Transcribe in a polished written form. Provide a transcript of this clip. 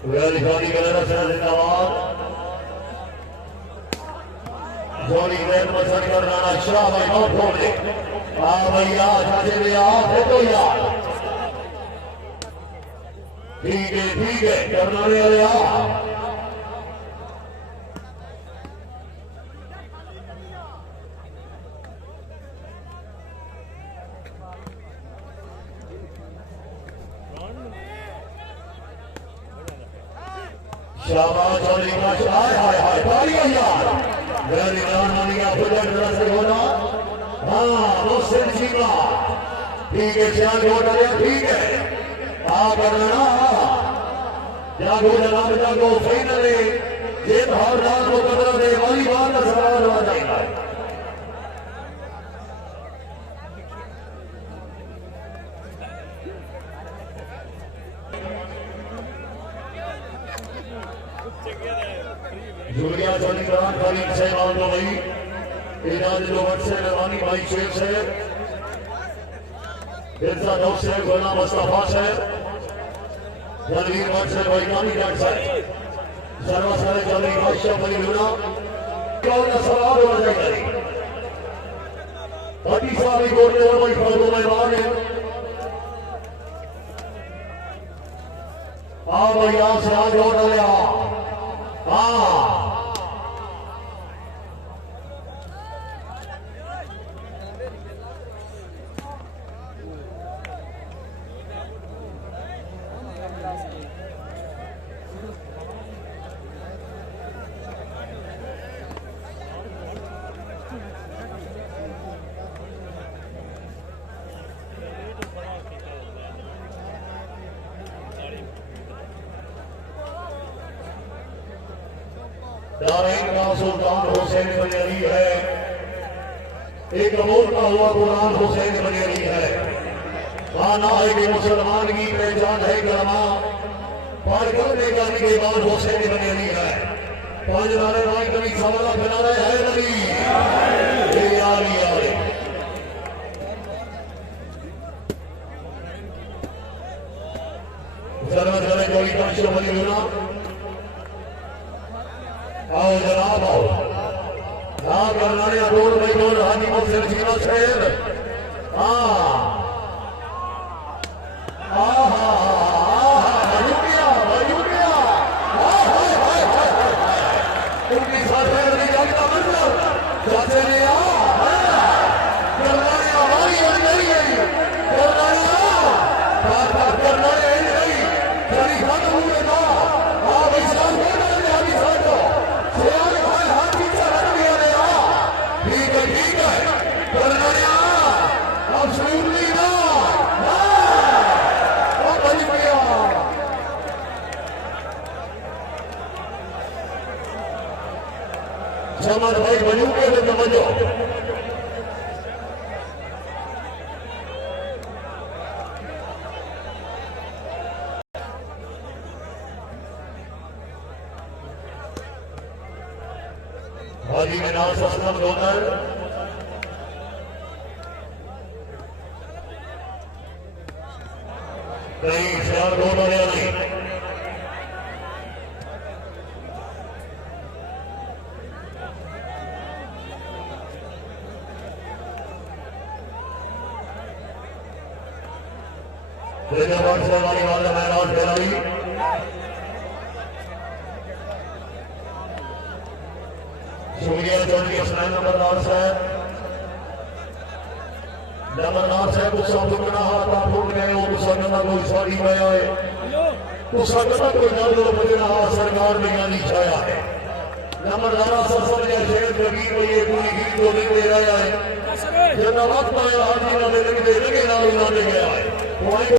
Johnny Galera says in the wall. Johnny Galera must have got a shot by not holding. भैया चाचे भैया है तो यार ठीक है करना वाले शाबाश अली का हाय हाय हाय तालियां यार वेरी नाउन मानिया बुलेट से होना हाँ वो सिलसिला ठीक है चार जोड़ लिया ठीक है आ करना जागो जनाब जागो फाइनली जीत हर रात को कदर दे वाली बात का सवाल हो जाएगा जुलिया जोनी करान खाली से माल दो भाई इनाज जो वक्त से मेहरबानी भाई शेख से बिरसा दौर से गुलाम मुस्तफा से जलवीर वक्त से भाई नामी डॉट से सर्वा सारे जलवी बादशाह भाई लूना कौन का सवाल हो जाएगा अभी सारी गोटे और भाई फादो मेहमान है आ भाई आप से आज और डाले दारेन का सुल्तान हुसैन बनेरी है एक अमूल का हुआ कुरान हुसैन बनेरी है खाना है कि मुसलमान की पहचान है कलमा पार करने जाने के बाद हुसैन बनेरी है पांच नारे भाई कभी सवाल बना रहे हैं नबी ये यार जरा जरा कोई काश बनी होना आओ जनाब आओ ना करना रोड भाई रोड हाथी को सिर जीना शेर उनकी साथ चाचे ने समाज भाई बनू के समझो हाजी में नाम सस्लम डोनर कई चार डोनर धन्यवाद से वाली वाला मैदान खिलाड़ी सूर्या चौधरी स्नान नंबरदार से गुस्सा दुगना हाथ फूट गए और गुस्सा करना कोई सारी में आए गुस्सा करना कोई नालो बजना हाथ सरकार ने यानी छाया है नंबरदारा सफर या शेर कभी को ये पूरी गीत को नहीं दे रहा है जब वक्त आया हाथी ना लगे ना ले गया है